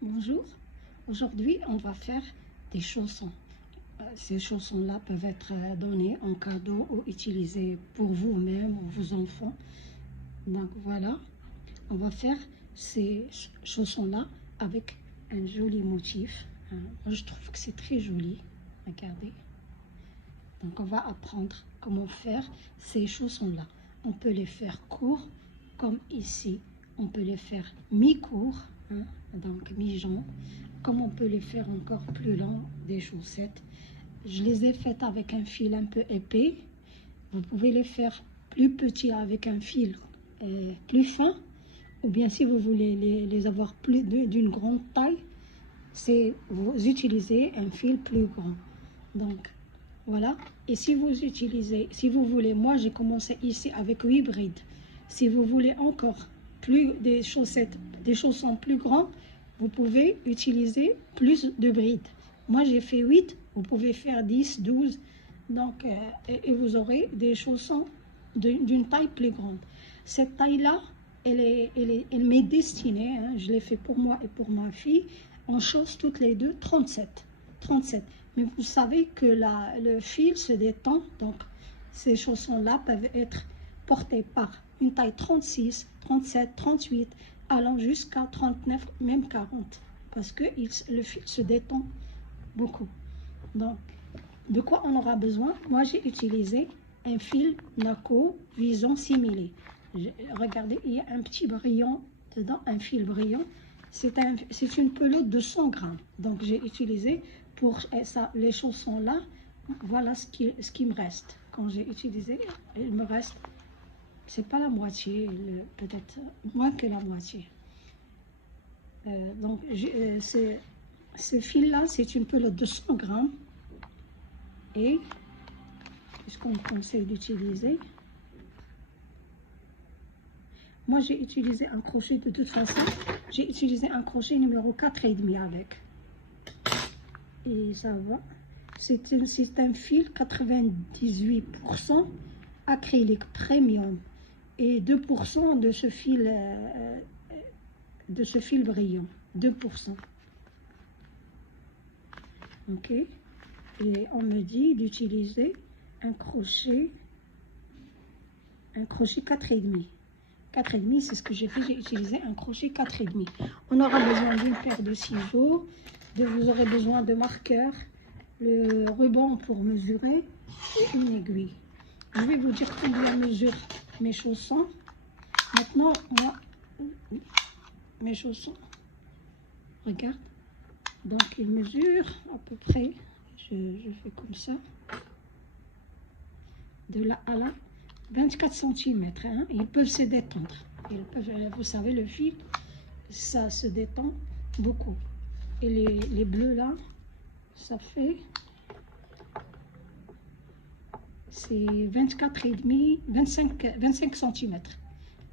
Bonjour, aujourd'hui on va faire des chaussons. Ces chaussons-là peuvent être donnés en cadeau ou utilisés pour vous-même ou vos enfants. Donc voilà, on va faire ces chaussons-là avec un joli motif. Moi je trouve que c'est très joli, regardez. Donc on va apprendre comment faire ces chaussons-là. On peut les faire courts, comme ici. On peut les faire mi-courts, donc mi-jambe. Comme on peut les faire encore plus longs, des chaussettes. Je les ai faites avec un fil un peu épais. Vous pouvez les faire plus petits avec un fil plus fin. Ou bien si vous voulez les avoir plus d'une grande taille, c'est vous utilisez un fil plus grand. Donc voilà. Et si vous utilisez, si vous voulez, moi j'ai commencé ici avec 8 brides. Si vous voulez encore plus des chaussettes, des chaussons plus grands, vous pouvez utiliser plus de brides. Moi j'ai fait 8, vous pouvez faire 10, 12. Donc, et vous aurez des chaussons d'une taille plus grande. Cette taille-là, elle m'est destinée, je l'ai fait pour moi et pour ma fille. On chausse toutes les deux 37. 37. Mais vous savez que le fil se détend, donc ces chaussons-là peuvent être portés par une taille 36, 37, 38, allant jusqu'à 39, même 40, parce que le fil se détend beaucoup. Donc, de quoi on aura besoin? Moi, j'ai utilisé un fil Naco Vison similé. Regardez, il y a un petit brillant dedans, un fil brillant. C'est une pelote de 100 grammes. Donc, j'ai utilisé pour ça, les chaussons là. Voilà ce qui me reste. Quand j'ai utilisé, il me reste, c'est pas la moitié, peut-être moins que la moitié. Donc, ce fil-là, c'est une pelote de 100 grammes. Et ce qu'on conseille d'utiliser. Moi, j'ai utilisé un crochet de toute façon. J'ai utilisé un crochet numéro 4,5 avec. Et ça va. C'est un fil 98% acrylique premium. Et 2% de ce fil brillant. 2%. Ok. Et on me dit d'utiliser un crochet 4,5. 4,5, c'est ce que j'ai fait, j'ai utilisé un crochet 4,5. On aura besoin d'une paire de ciseaux, vous aurez besoin de marqueurs, le ruban pour mesurer et une aiguille. Je vais vous dire combien mesure mes chaussons. Maintenant, moi, mes chaussons, regarde, donc ils mesurent à peu près, je fais comme ça, de là à là, 24 cm. Ils peuvent se détendre. Vous savez, le fil, ça se détend beaucoup. Et les bleus là, ça fait, c'est 24,5, 25 cm.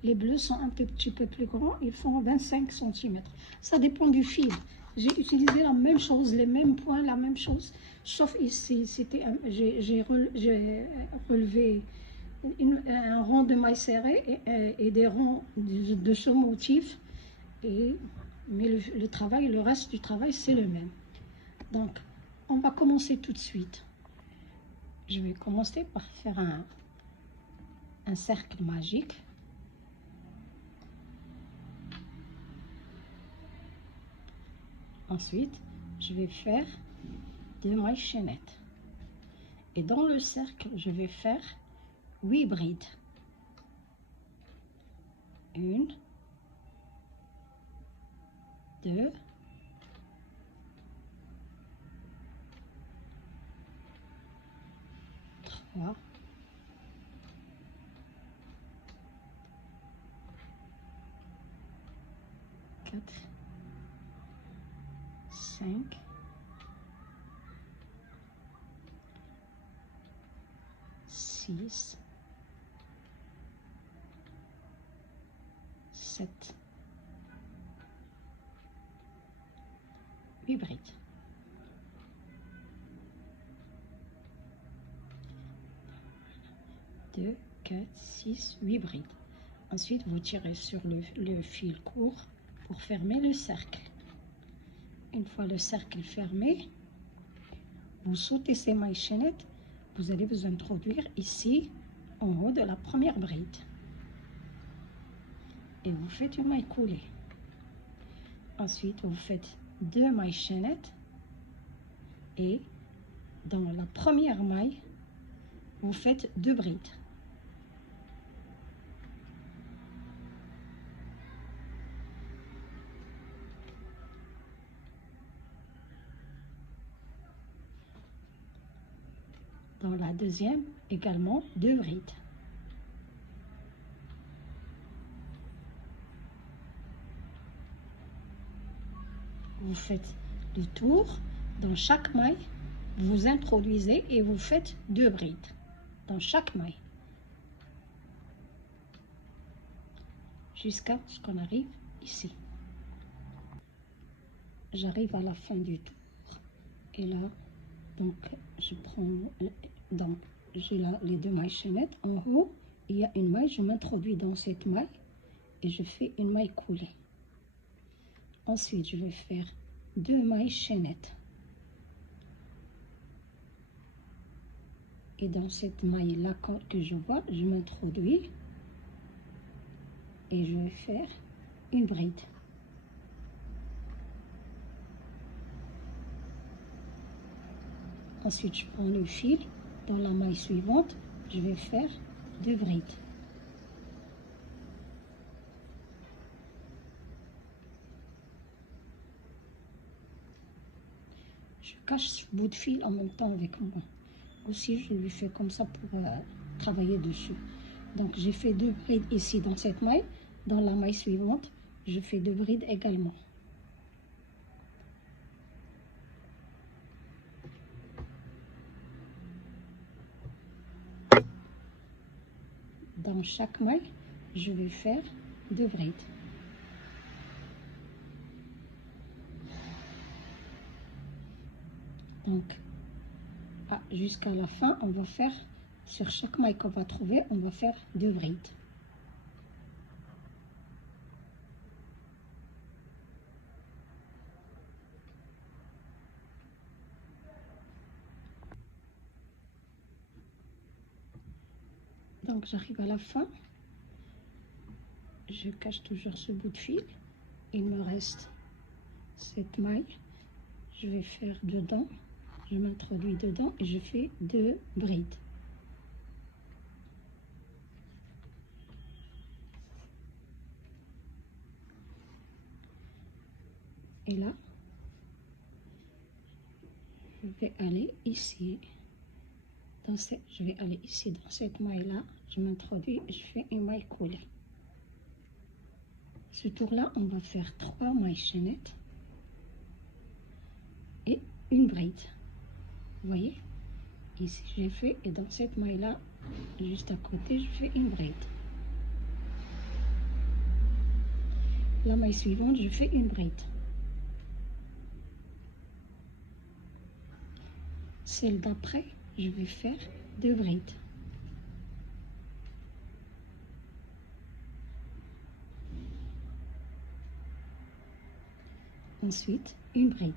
Les bleus sont un petit peu plus grands, ils font 25 cm. Ça dépend du fil. J'ai utilisé la même chose, les mêmes points, la même chose. Sauf ici, j'ai relevé un rond de maille serré et des ronds de ce motif. Mais le travail, le reste du travail, c'est le même. Donc, on va commencer tout de suite. Je vais commencer par faire un cercle magique. Ensuite, je vais faire 2 mailles chaînettes. Et dans le cercle, je vais faire 8 brides. 1, 2, 3, 4, 5, 6, 7, 8 brides. 2, 4, 6, 8 brides. Ensuite, vous tirez sur le fil court pour fermer le cercle. Une fois le cercle fermé, vous sautez ces mailles chaînettes, vous allez vous introduire ici en haut de la première bride et vous faites une maille coulée. Ensuite vous faites 2 mailles chaînettes et dans la première maille vous faites 2 brides. Dans la deuxième, également 2 brides. Vous faites le tour. Dans chaque maille, vous introduisez et vous faites 2 brides. Dans chaque maille. Jusqu'à ce qu'on arrive ici. J'arrive à la fin du tour. Et là, donc, je prends... Donc, j'ai là les 2 mailles chaînettes. En haut, il y a une maille. Je m'introduis dans cette maille et je fais une maille coulée. Ensuite, je vais faire 2 mailles chaînettes. Et dans cette maille-là que je vois, je m'introduis et je vais faire une bride. Ensuite, je prends le fil. Dans la maille suivante, je vais faire 2 brides. Je cache ce bout de fil en même temps avec moi. Aussi, je lui fais comme ça pour travailler dessus. Donc, j'ai fait 2 brides ici dans cette maille. Dans la maille suivante, je fais 2 brides également. Dans chaque maille, je vais faire 2 brides. Donc, jusqu'à la fin, on va faire, sur chaque maille qu'on va trouver, on va faire 2 brides. Donc, j'arrive à la fin. Je cache toujours ce bout de fil. Il me reste cette maille. Je vais faire dedans. Je m'introduis dedans et je fais 2 brides. Et là, je vais aller ici. Je vais aller ici dans cette maille-là. Je m'introduis et je fais une maille coulée. Ce tour-là, on va faire 3 mailles chaînettes et une bride. Vous voyez? Ici, j'ai fait, et dans cette maille-là, juste à côté, je fais une bride. La maille suivante, je fais une bride. Celle d'après, je vais faire 2 brides. Ensuite, une bride.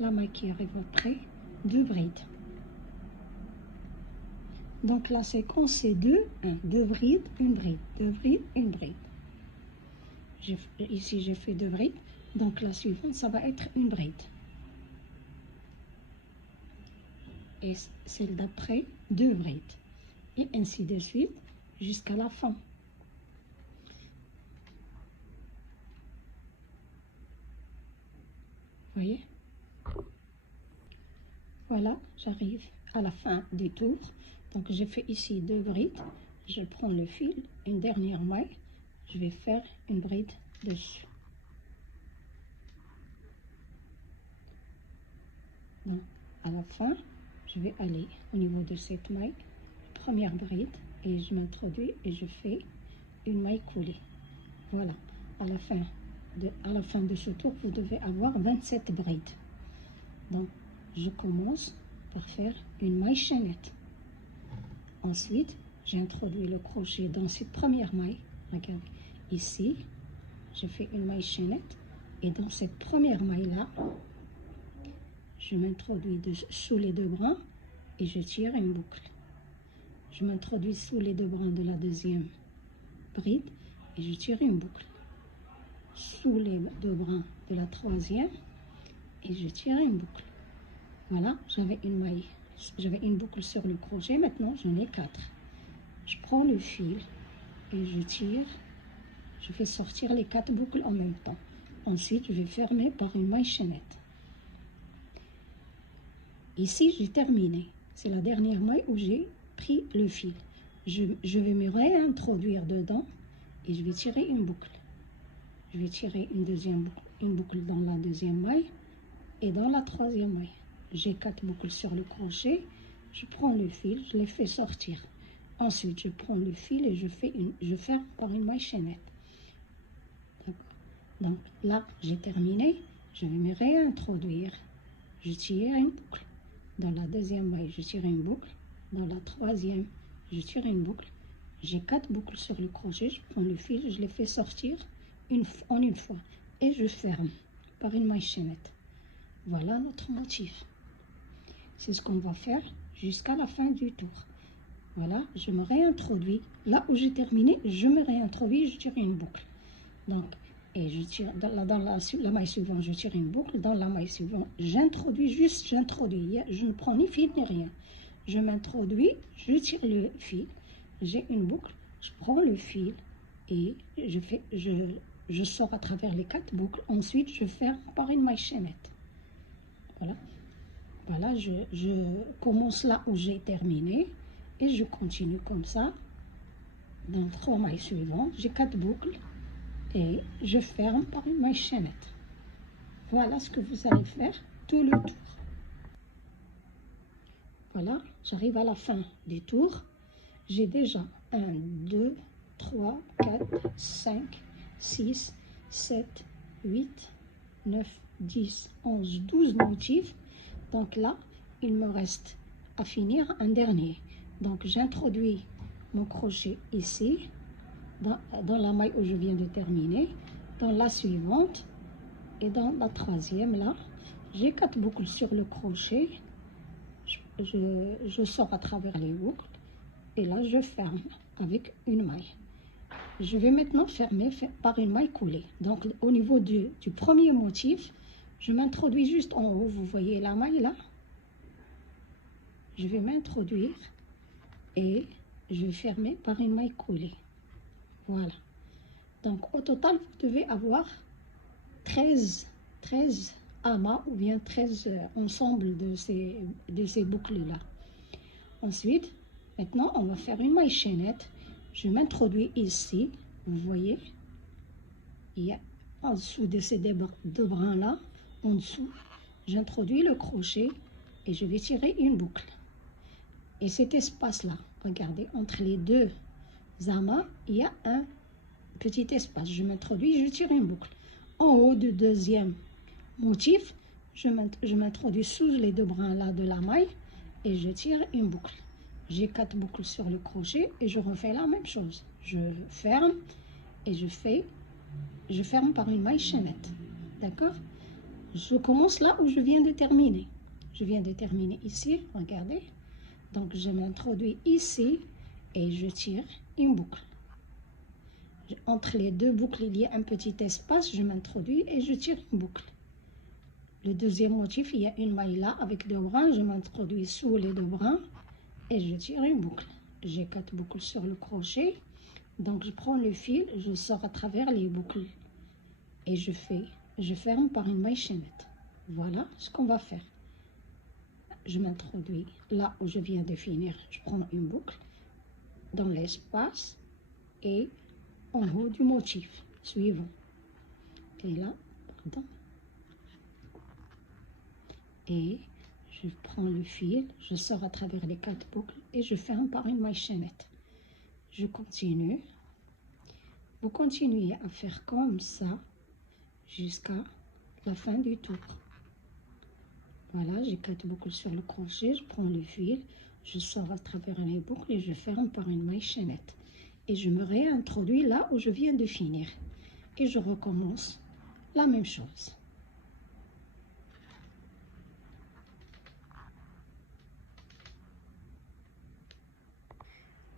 La maille qui arrive après, 2 brides. Donc la séquence c'est 2 brides, une bride, 2 brides, une bride. Ici j'ai fait 2 brides, donc la suivante ça va être une bride. Et celle d'après, 2 brides. Et ainsi de suite jusqu'à la fin. Voyez? Voilà, j'arrive à la fin du tour. Donc j'ai fait ici 2 brides. Je prends le fil, une dernière maille. Je vais faire une bride dessus. Donc à la fin, je vais aller au niveau de cette maille, première bride, et je m'introduis et je fais une maille coulée. Voilà, à la fin de ce tour, vous devez avoir 27 brides. Donc, je commence par faire une maille chaînette. Ensuite, j'introduis le crochet dans cette première maille. Regardez, ici, je fais une maille chaînette et dans cette première maille là, je m'introduis sous les deux brins et je tire une boucle. Je m'introduis sous les deux brins de la deuxième bride et je tire une boucle. Sous les deux brins de la troisième et je tire une boucle. Voilà, j'avais une maille, j'avais une boucle sur le crochet, maintenant j'en ai 4. Je prends le fil et je tire, je fais sortir les 4 boucles en même temps. Ensuite, je vais fermer par une maille chaînette. Ici, j'ai terminé. C'est la dernière maille où j'ai pris le fil. Je vais me réintroduire dedans et je vais tirer une boucle. Je vais tirer une deuxième boucle, une boucle dans la deuxième maille et dans la troisième maille. J'ai 4 boucles sur le crochet. Je prends le fil, je les fais sortir. Ensuite, je prends le fil et je ferme par une maille chaînette. Donc là, j'ai terminé. Je vais me réintroduire. Je tire une boucle. Dans la deuxième maille, je tire une boucle. Dans la troisième, je tire une boucle. J'ai 4 boucles sur le crochet. Je prends le fil, je les fais sortir en une fois. Et je ferme par une maille chaînette. Voilà notre motif. C'est ce qu'on va faire jusqu'à la fin du tour. Voilà, je me réintroduis. Là où j'ai terminé, je me réintroduis, je tire une boucle. Donc, et je tire dans la maille suivante, je tire une boucle. Dans la maille suivante, j'introduis. Je ne prends ni fil ni rien. Je m'introduis, je tire le fil. J'ai une boucle, je prends le fil et je sors à travers les 4 boucles. Ensuite, je ferme par une maille chaînette. Voilà. Voilà, je commence là où j'ai terminé et je continue comme ça. Dans 3 mailles suivantes, j'ai 4 boucles et je ferme par une maille chaînette. Voilà ce que vous allez faire tout le tour. Voilà, j'arrive à la fin du tour. J'ai déjà 1, 2, 3, 4, 5, 6, 7, 8, 9, 10, 11, 12 motifs. Donc là, il me reste à finir un dernier. Donc j'introduis mon crochet ici, dans la maille où je viens de terminer, dans la suivante et dans la troisième là. J'ai 4 boucles sur le crochet. Je sors à travers les boucles et là je ferme avec une maille. Je vais maintenant fermer par une maille coulée. Donc au niveau du premier motif, je m'introduis juste en haut. Vous voyez la maille là? Je vais m'introduire et je vais fermer par une maille coulée. Voilà. Donc au total, vous devez avoir 13 amas ou bien 13 ensembles de ces boucles-là. Ensuite, maintenant, on va faire une maille chaînette. Je m'introduis ici. Vous voyez, il y a en dessous de ces deux brins-là, en dessous, j'introduis le crochet et je vais tirer une boucle. Et cet espace-là, regardez, entre les deux amas, il y a un petit espace. Je m'introduis, je tire une boucle. En haut du deuxième motif, je m'introduis sous les deux brins-là de la maille et je tire une boucle. J'ai 4 boucles sur le crochet et je refais la même chose. Je ferme et je ferme par une maille chaînette. D'accord? Je commence là où je viens de terminer. Je viens de terminer ici, regardez. Donc je m'introduis ici et je tire une boucle. Entre les deux boucles, il y a un petit espace, je m'introduis et je tire une boucle. Le deuxième motif, il y a une maille là avec 2 brins, je m'introduis sous les 2 brins et je tire une boucle. J'ai 4 boucles sur le crochet, donc je prends le fil, je sors à travers les boucles et je ferme par une maille chaînette. Voilà ce qu'on va faire. Je m'introduis là où je viens de finir, je prends une boucle dans l'espace et en haut du motif suivant. Et là, pardon. Et je prends le fil, je sors à travers les 4 boucles et je ferme par une maille chaînette. Je continue. Vous continuez à faire comme ça jusqu'à la fin du tour. Voilà, j'ai 4 boucles sur le crochet, je prends le fil, je sors à travers les boucles et je ferme par une maille chaînette. Et je me réintroduis là où je viens de finir. et je recommence la même chose.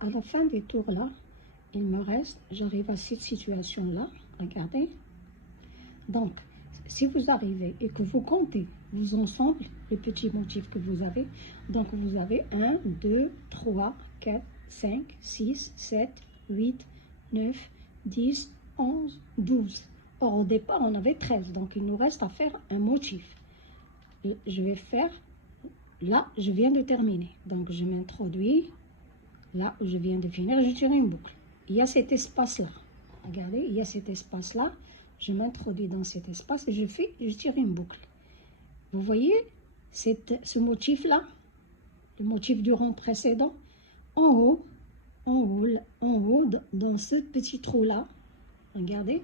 À la fin des tours là, il me reste, j'arrive à cette situation là, regardez. Donc, si vous arrivez et que vous comptez vos ensembles, les petits motifs que vous avez, donc vous avez 1, 2, 3, 4, 5, 6, 7, 8, 9, 10, 11, 12. Or, au départ, on avait 13, donc il nous reste à faire un motif. Et je vais faire, là, je viens de terminer. Donc, je m'introduis, là où je viens de finir, je tire une boucle. Il y a cet espace-là. Regardez, il y a cet espace-là. Je m'introduis dans cet espace et je tire une boucle. Vous voyez ce motif-là, le motif du rond précédent, en haut, dans ce petit trou-là, regardez,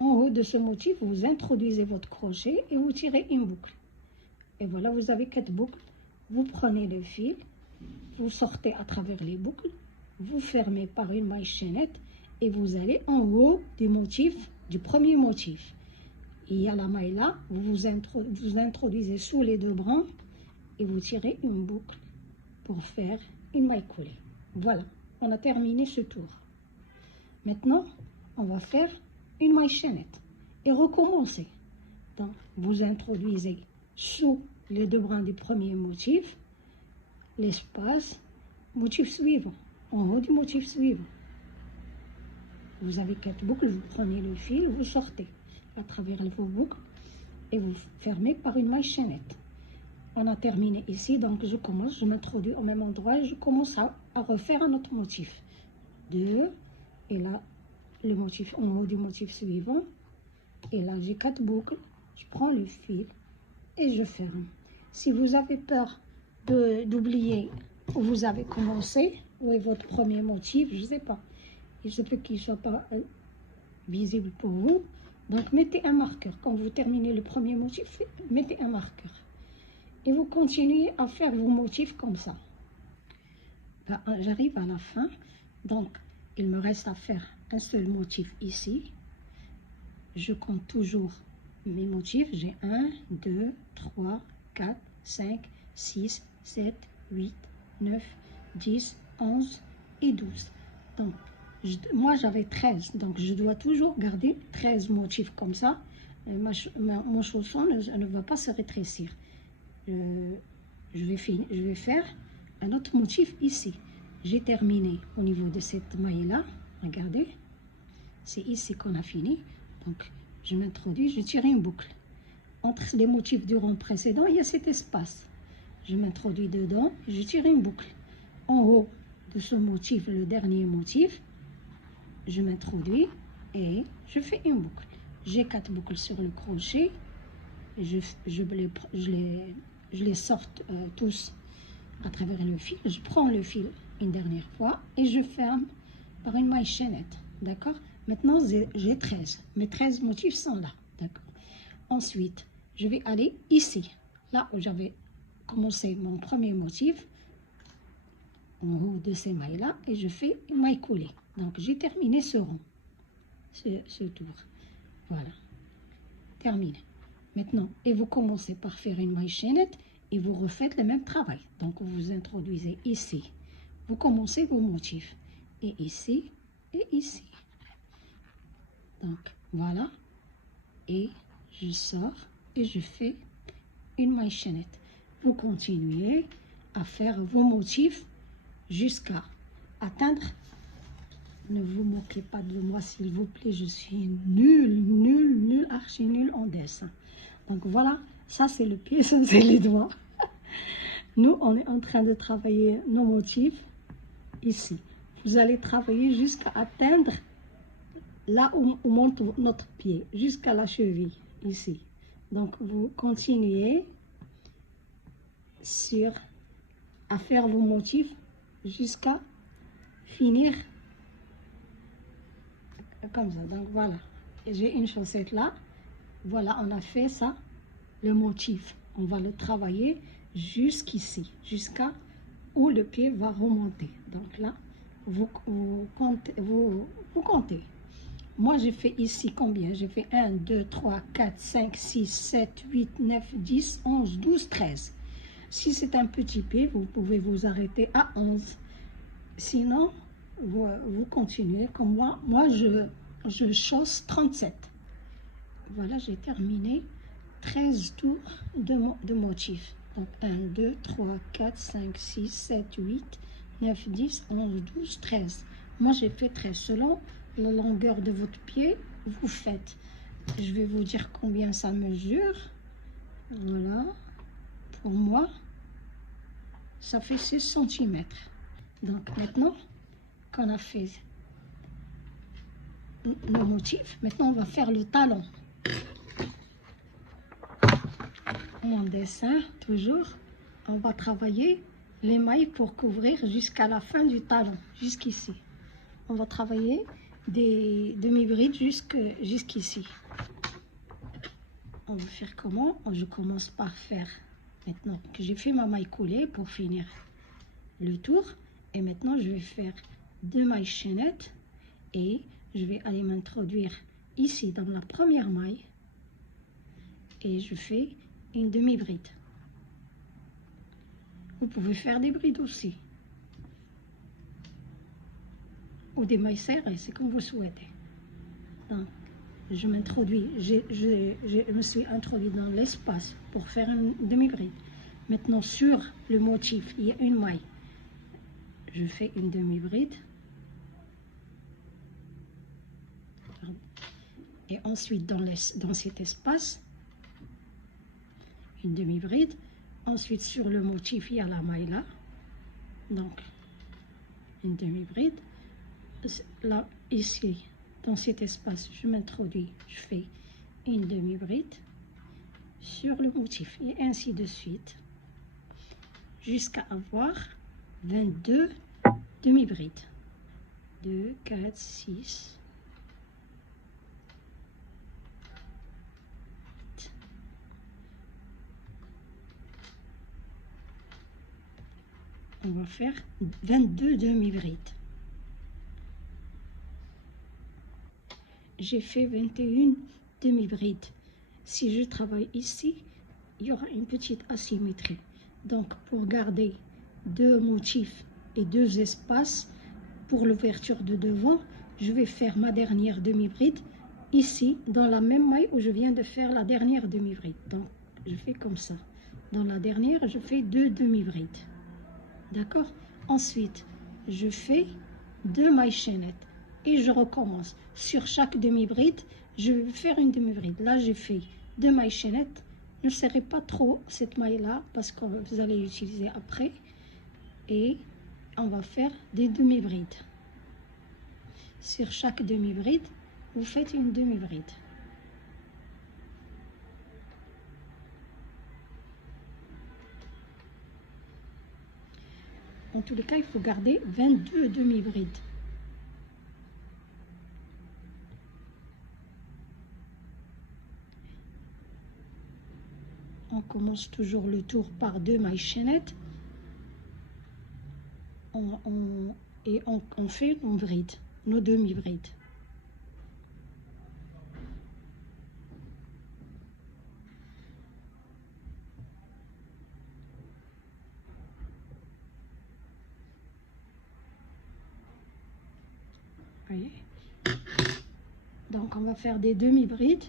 en haut de ce motif, vous introduisez votre crochet et vous tirez une boucle. Et voilà, vous avez 4 boucles. Vous prenez le fil, vous sortez à travers les boucles, vous fermez par une maille chaînette et vous allez en haut du motif, du premier motif. Il y a la maille là, vous introduisez sous les 2 brins et vous tirez une boucle pour faire une maille coulée. Voilà, on a terminé ce tour. Maintenant, on va faire une maille chaînette et recommencer. Donc, vous introduisez sous les 2 brins du premier motif, l'espace, motif suivant, en haut du motif suivant. Vous avez 4 boucles, vous prenez le fil, vous sortez à travers vos boucles et vous fermez par une maille chaînette. On a terminé ici, donc je m'introduis au même endroit et je commence à refaire un autre motif. 2, et là, le motif en haut du motif suivant. Et là, j'ai 4 boucles, je prends le fil et je ferme. Si vous avez peur d'oublier où vous avez commencé, où est votre premier motif, je ne sais pas. Il se peut qu'il ne soit pas visible pour vous. Donc, mettez un marqueur. Quand vous terminez le premier motif, mettez un marqueur. Et vous continuez à faire vos motifs comme ça. Ben, j'arrive à la fin. Donc, il me reste à faire un seul motif ici. Je compte toujours mes motifs. J'ai 1, 2, 3, 4, 5, 6, 7, 8, 9, 10, 11 et 12. Donc, moi j'avais 13, donc je dois toujours garder 13 motifs comme ça. Mon chausson ne va pas se rétrécir. Je vais faire un autre motif ici. J'ai terminé au niveau de cette maille-là. Regardez, c'est ici qu'on a fini. Donc, je m'introduis, je tire une boucle. Entre les motifs du rond précédent, il y a cet espace. Je m'introduis dedans, je tire une boucle. En haut de ce motif, le dernier motif, je m'introduis et je fais une boucle. J'ai 4 boucles sur le crochet. Je les sorte tous à travers le fil. Je prends le fil une dernière fois et je ferme par une maille chaînette. D'accord? Maintenant, j'ai 13. Mes 13 motifs sont là. D'accord? Ensuite, je vais aller ici, là où j'avais commencé mon premier motif, en haut de ces mailles-là, et je fais une maille coulée. Donc, j'ai terminé ce rond, ce tour. Voilà, terminé. Maintenant, et vous commencez par faire une maille chaînette et vous refaites le même travail. Donc, vous introduisez ici. Vous commencez vos motifs. Et ici, et ici. Donc, voilà. Et je sors et je fais une maille chaînette. Vous continuez à faire vos motifs jusqu'à atteindre. Ne vous moquez pas de moi, s'il vous plaît. Je suis nulle, archi nulle en dessin. Donc voilà, ça c'est le pied, ça c'est les doigts. Nous, on est en train de travailler nos motifs ici. Vous allez travailler jusqu'à atteindre là où monte notre pied, jusqu'à la cheville, ici. Donc, vous continuez à faire vos motifs jusqu'à finir comme ça. Donc, voilà. J'ai une chaussette là. Voilà, on a fait ça, le motif. On va le travailler jusqu'ici, jusqu'à où le pied va remonter. Donc là, vous comptez. Moi, j'ai fait ici combien? J'ai fait 1, 2, 3, 4, 5, 6, 7, 8, 9, 10, 11, 12, 13. Si c'est un petit pied, vous pouvez vous arrêter à 11. Sinon, vous continuez comme moi. Moi, je chausse 37. Voilà, j'ai terminé 13 tours de motif. Donc 1, 2, 3, 4, 5, 6, 7, 8, 9, 10, 11, 12, 13. Moi, j'ai fait 13. Selon la longueur de votre pied, vous faites. Je vais vous dire combien ça mesure. Voilà. Pour moi, ça fait 6 cm. Donc maintenant qu'on a fait le motif, maintenant on va faire le talon. Mon dessin, toujours, on va travailler les mailles pour couvrir jusqu'à la fin du talon, jusqu'ici. On va travailler des demi-brides jusqu'ici. On va faire comment? Je commence par faire, maintenant que j'ai fait ma maille coulée pour finir le tour, et maintenant je vais faire 2 mailles chaînettes et je vais aller m'introduire ici dans la première maille et je fais une demi-bride. Vous pouvez faire des brides aussi ou des mailles serrées, c'est comme vous souhaitez. Donc, je m'introduis, je me suis introduit dans l'espace pour faire une demi-bride. Maintenant, sur le motif, il y a une maille. Je fais une demi-bride. Et ensuite, dans cet espace, une demi-bride. Ensuite, sur le motif, il y a la maille là. Donc, une demi-bride. Là, ici, dans cet espace, je m'introduis, je fais une demi-bride sur le motif. Et ainsi de suite, jusqu'à avoir 22 demi-brides. 2, 4, 6... On va faire 22 demi-brides. J'ai fait 21 demi-brides. Si je travaille ici, il y aura une petite asymétrie. Donc, pour garder 2 motifs et 2 espaces pour l'ouverture de devant, je vais faire ma dernière demi-bride ici, dans la même maille où je viens de faire la dernière demi-bride. Donc, je fais comme ça. Dans la dernière, je fais 2 demi-brides. D'accord? Ensuite, je fais 2 mailles chaînettes et je recommence. Sur chaque demi-bride, je vais faire une demi-bride. Là, j'ai fait 2 mailles chaînettes. Ne serrez pas trop cette maille-là parce que vous allez l'utiliser après. Et on va faire des demi-brides. Sur chaque demi-bride, vous faites une demi-bride. En tous les cas, il faut garder 22 demi-brides. On commence toujours le tour par 2 mailles chaînettes. Et on fait nos brides, nos demi-brides. Voyez? Donc on va faire des demi-brides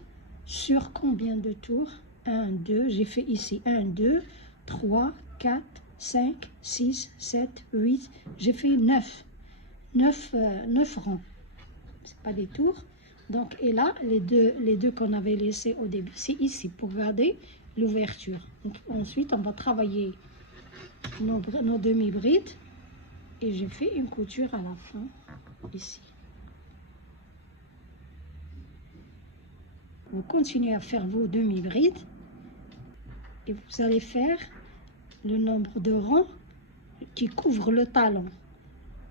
sur combien de tours? 1, 2, j'ai fait ici 1, 2, 3, 4, 5, 6, 7, 8, j'ai fait 9 rangs. C'est pas des tours. Donc, et là, les deux qu'on avait laissés au début, c'est ici pour garder l'ouverture. Ensuite, on va travailler nos demi-brides et j'ai fait une couture à la fin ici. Vous continuez à faire vos demi-brides et vous allez faire le nombre de rangs qui couvrent le talon.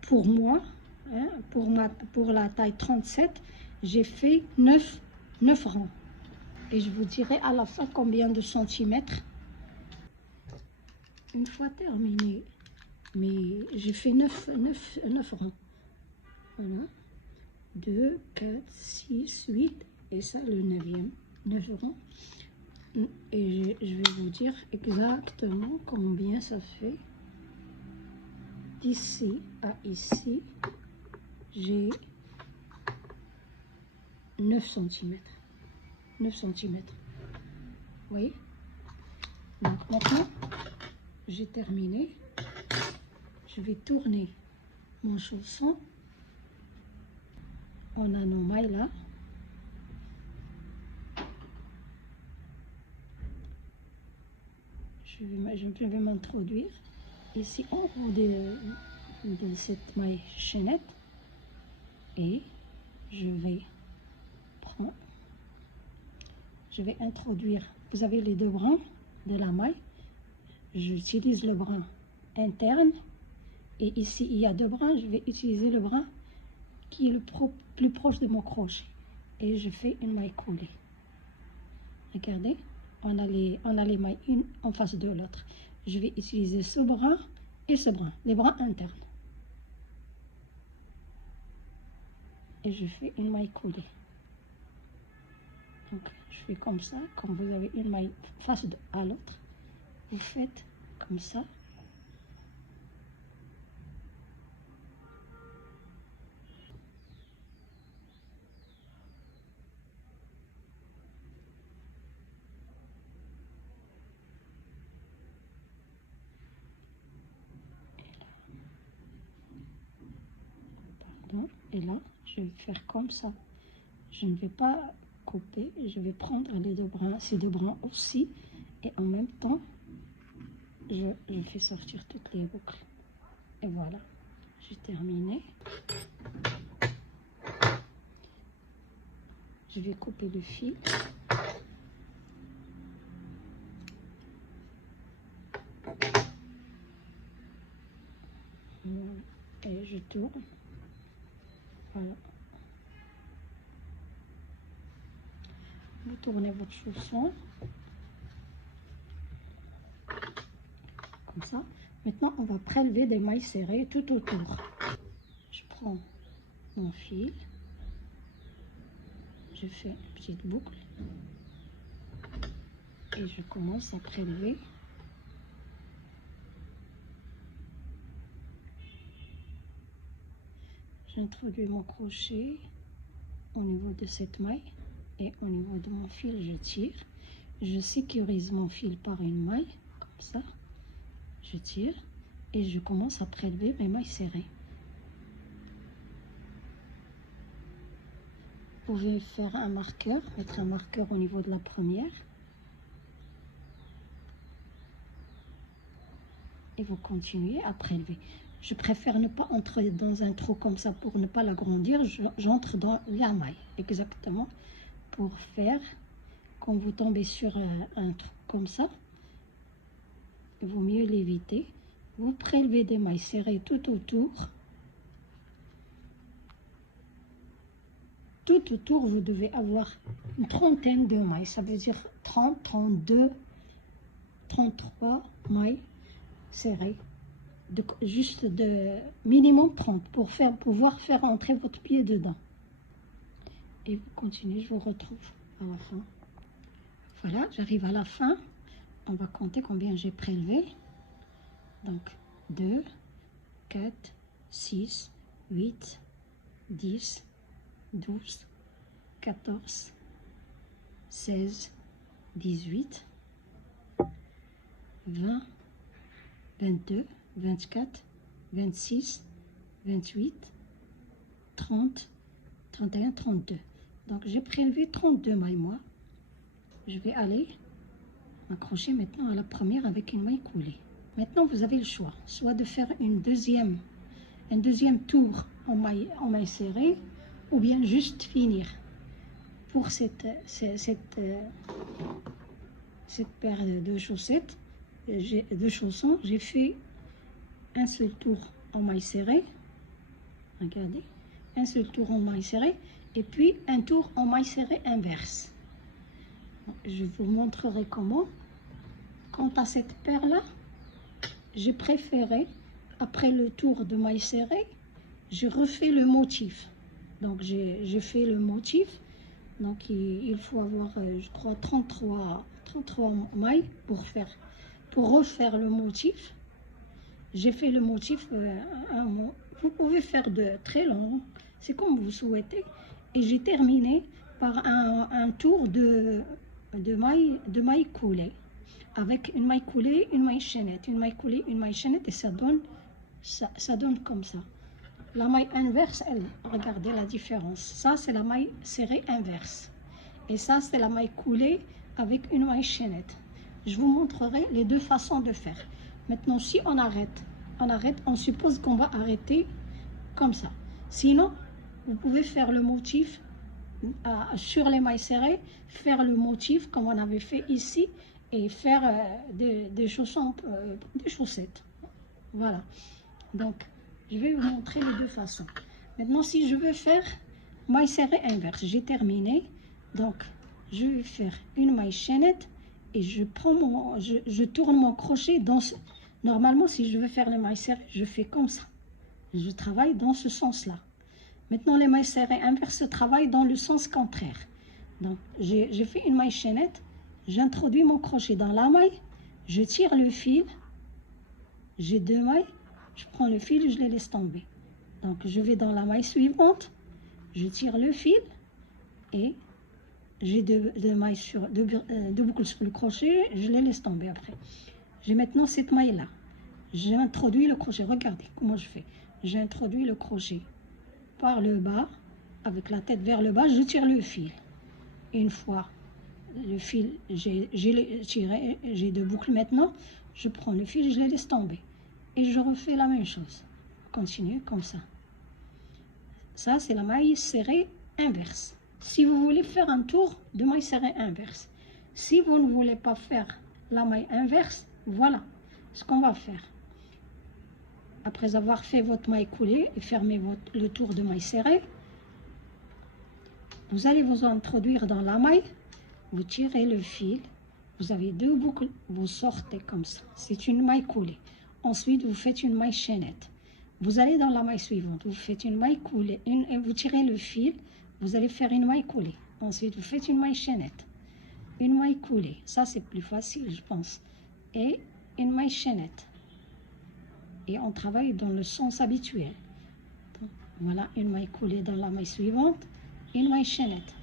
Pour moi, hein, pour la taille 37, j'ai fait 9 rangs. Et je vous dirai à la fin combien de centimètres. Une fois terminé, mais j'ai fait 9 rangs. Voilà. 2, 4, 6, 8 et ça le 9e. 9 rangs. Et je vais vous dire exactement combien ça fait. D'ici à ici, j'ai 9 cm. 9 cm. Vous voyez? Donc maintenant, j'ai terminé. Je vais tourner mon chausson. On a nos mailles là. Je vais m'introduire ici en haut de cette maille chaînette et je vais introduire. Vous avez les deux brins de la maille. J'utilise le brin interne et ici il y a deux brins. Je vais utiliser le brin qui est le plus proche de mon crochet et je fais une maille coulée. Regardez, on a les mailles une en face de l'autre. Je vais utiliser ce brin et ce brin, les brins internes. Et je fais une maille coulée. Donc je fais comme ça, comme vous avez une maille face à l'autre, vous faites comme ça. Pardon, et là, je vais faire comme ça. Je ne vais pas couper, je vais prendre les deux brins, ces deux brins aussi, et en même temps, je fais sortir toutes les boucles. Et voilà, j'ai terminé. Je vais couper le fil. Voilà. Et je tourne. Voilà. Vous tournez votre chausson. Comme ça. Maintenant, on va prélever des mailles serrées tout autour. Je prends mon fil. Je fais une petite boucle. Et je commence à prélever. J'introduis mon crochet au niveau de cette maille et au niveau de mon fil, je tire. Je sécurise mon fil par une maille, comme ça. Je tire et je commence à prélever mes mailles serrées. Vous pouvez faire un marqueur, mettre un marqueur au niveau de la première. Et vous continuez à prélever. Je préfère ne pas entrer dans un trou comme ça pour ne pas l'agrandir. J'entre dans la maille, exactement, pour faire, quand vous tombez sur un trou comme ça, il vaut mieux l'éviter. Vous prélevez des mailles serrées tout autour. Tout autour, vous devez avoir une trentaine de mailles. Ça veut dire 30, 32, 33 mailles serrées. Juste de minimum 30 pour pouvoir faire entrer votre pied dedans. Et vous continuez, je vous retrouve à la fin. Voilà, j'arrive à la fin. On va compter combien j'ai prélevé. Donc 2, 4, 6, 8, 10, 12, 14, 16, 18, 20, 22, 24, 26, 28, 30, 31, 32. Donc j'ai prélevé 32 mailles moi. Je vais aller accrocher maintenant à la première avec une maille coulée. Maintenant vous avez le choix, soit de faire un deuxième tour en maille serrée, ou bien juste finir. Pour cette paire de chaussettes, de chaussons, j'ai fait un seul tour en maille serrée, regardez, un seul tour en maille serrée et puis un tour en maille serrée inverse. Je vous montrerai comment. Quant à cette paire là, j'ai préféré, après le tour de maille serrée, je refais le motif. Donc j'ai fait le motif. Donc il faut avoir, je crois, 33 mailles pour refaire le motif. J'ai fait le motif vous pouvez faire de très long, c'est comme vous souhaitez. Et j'ai terminé par un tour de mailles coulées. Avec une maille coulée, une maille chaînette, une maille coulée, une maille chaînette, et ça donne comme ça. La maille inverse, regardez la différence. Ça, c'est la maille serrée inverse. Et ça, c'est la maille coulée avec une maille chaînette. Je vous montrerai les deux façons de faire. Maintenant, si on arrête, on suppose qu'on va arrêter comme ça. Sinon, vous pouvez faire le motif sur les mailles serrées, faire le motif comme on avait fait ici et faire des chaussettes. Voilà. Donc, je vais vous montrer les deux façons. Maintenant, si je veux faire maille serrée inverse, j'ai terminé. Donc, je vais faire une maille chaînette et je tourne mon crochet dans ce... Normalement, si je veux faire les mailles serrées, je fais comme ça. Je travaille dans ce sens-là. Maintenant, les mailles serrées inverses se travaillent dans le sens contraire. Donc, j'ai fait une maille chaînette, j'introduis mon crochet dans la maille, je tire le fil, j'ai deux mailles, je prends le fil et je les laisse tomber. Donc, je vais dans la maille suivante, je tire le fil et j'ai deux boucles sur le crochet, je les laisse tomber après. J'ai maintenant cette maille-là. J'introduis le crochet, regardez comment je fais. J'introduis le crochet par le bas, avec la tête vers le bas, je tire le fil. Une fois le fil, j'ai tiré, j'ai deux boucles maintenant, je prends le fil et je les laisse tomber. Et je refais la même chose. Continue comme ça. Ça, c'est la maille serrée inverse. Si vous voulez faire un tour de maille serrée inverse, si vous ne voulez pas faire la maille inverse, voilà ce qu'on va faire. Après avoir fait votre maille coulée et fermé le tour de maille serrée, vous allez vous introduire dans la maille, vous tirez le fil, vous avez deux boucles, vous sortez comme ça. C'est une maille coulée. Ensuite, vous faites une maille chaînette. Vous allez dans la maille suivante, vous faites une maille coulée, et vous tirez le fil, vous allez faire une maille coulée. Ensuite, vous faites une maille chaînette. Une maille coulée, ça c'est plus facile, je pense. Et une maille chaînette. Et on travaille dans le sens habituel. Donc, voilà, une maille coulée dans la maille suivante, une maille chaînette,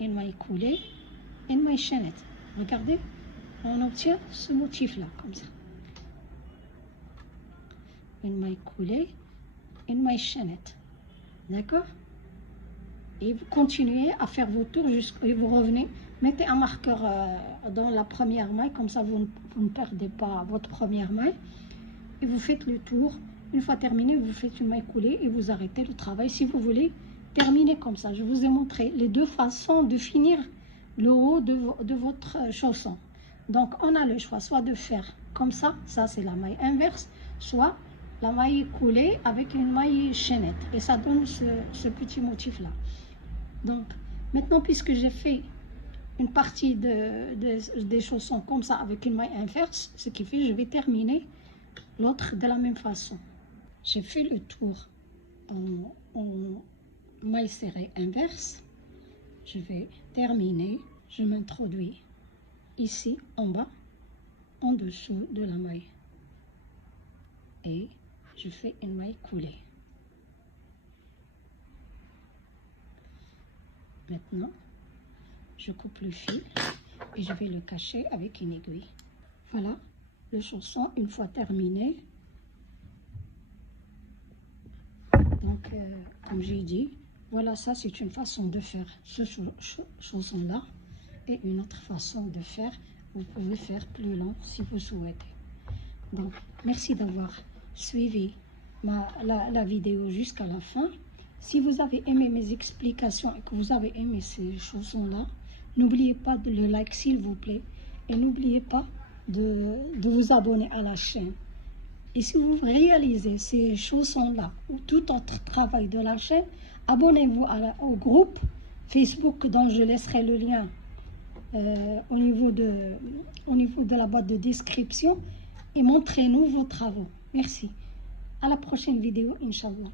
une maille coulée, une maille chaînette. Regardez, on obtient ce motif-là, comme ça. Une maille coulée, une maille chaînette. D'accord? Et vous continuez à faire vos tours et vous revenez. Mettez un marqueur dans la première maille, comme ça vous ne perdez pas votre première maille. Et vous faites le tour. Une fois terminé, vous faites une maille coulée et vous arrêtez le travail. Si vous voulez terminer comme ça, je vous ai montré les deux façons de finir le haut de votre chausson. Donc on a le choix soit de faire comme ça c'est la maille inverse, soit la maille coulée avec une maille chaînette. Et ça donne ce petit motif-là. Donc maintenant, puisque j'ai fait une partie des chaussons comme ça avec une maille inverse, ce qui fait que je vais terminer l'autre de la même façon. J'ai fait le tour en maille serrée inverse. Je vais terminer. Je m'introduis ici en bas, en dessous de la maille. Et je fais une maille coulée. Maintenant, je coupe le fil et je vais le cacher avec une aiguille. Voilà le chausson une fois terminé. Donc, comme j'ai dit, voilà, ça c'est une façon de faire ce chausson-là. Et une autre façon de faire, vous pouvez faire plus long si vous souhaitez. Donc, merci d'avoir suivi la vidéo jusqu'à la fin. Si vous avez aimé mes explications et que vous avez aimé ces chaussons-là, n'oubliez pas de le like s'il vous plaît. Et n'oubliez pas de vous abonner à la chaîne. Et si vous réalisez ces chaussons-là ou tout autre travail de la chaîne, abonnez-vous au groupe Facebook dont je laisserai le lien au niveau de la boîte de description et montrez-nous vos travaux. Merci. À la prochaine vidéo, Inch'Allah.